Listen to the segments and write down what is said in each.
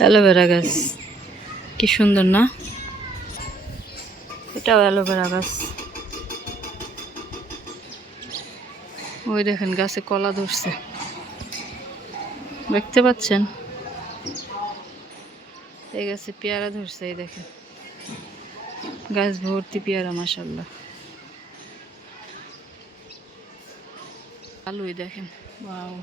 Aloe vera গাছ কি সুন্দর না? এটাও অ্যালোভেরা গাছ। ওই দেখেন গাছে কলা ধরছে, দেখতে পাচ্ছেন? এই গাছে পেয়ারা ধরছে, এই দেখেন গাছ ভর্তি পেয়ারা, মাশাআল্লাহ। আলুই দেখেন, ওয়াও।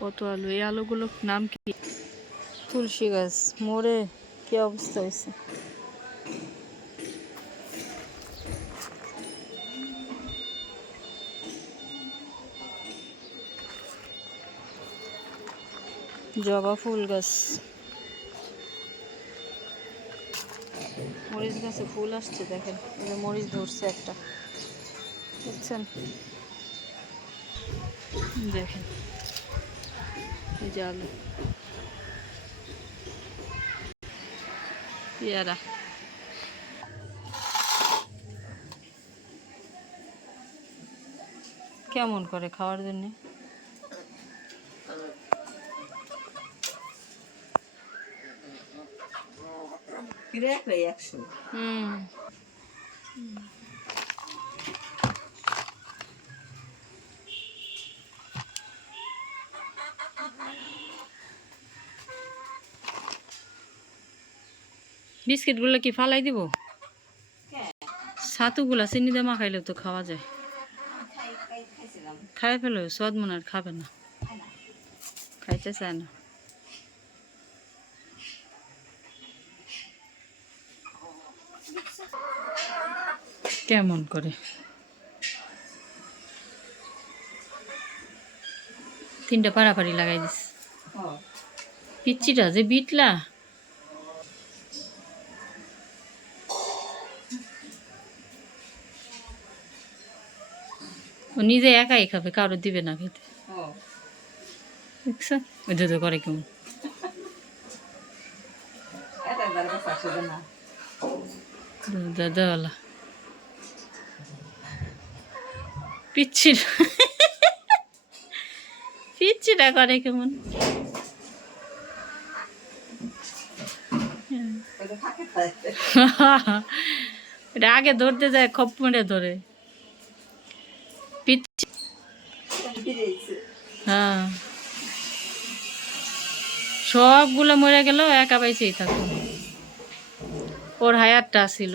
কত আলু! এই আলুগুলোর নাম কি? তুলসী গাছ মরে কি অবস্থা হয়েছে! জবা ফুল গাছ, মরিচ গাছে ফুল আসছে দেখেন, মরিচ ধরছে একটা, দেখছেন? দেখেন এই যে আলু, পেয়ারা। কেমন করে খাওয়ার জন্য? বিস্কিটগুলো কি ফালাই দিব? ছাতুগুলা চিনি দিয়ে মাখাইলেও তো খাওয়া যায়। খাই ফেলো, স্বাদ মনে আর খাবে না, খাইতে চায় না। কেমন করে তিনটা পাড়াপাড়ি লাগাই দিস, পিচ্চিটা যে বিটলা। ও নিজে একাই খাবে, কারো দিবে না খেতে, দেখছেন? ওই দুধ করে কেমন দাদাওয়ালা পিচ্ছি, পিচ্ছিটা করে কেমন। এটা আগে ধরতে যায়, খপ মেরে ধরে পিচ্ছি। হ্যাঁ, সবগুলো মরে গেল, একা বাইছেই থাকলো। ওর হায়ারটা ছিল,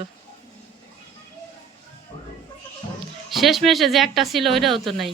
শেষমেশে যে একটা ছিল ওইটাও তো নাই।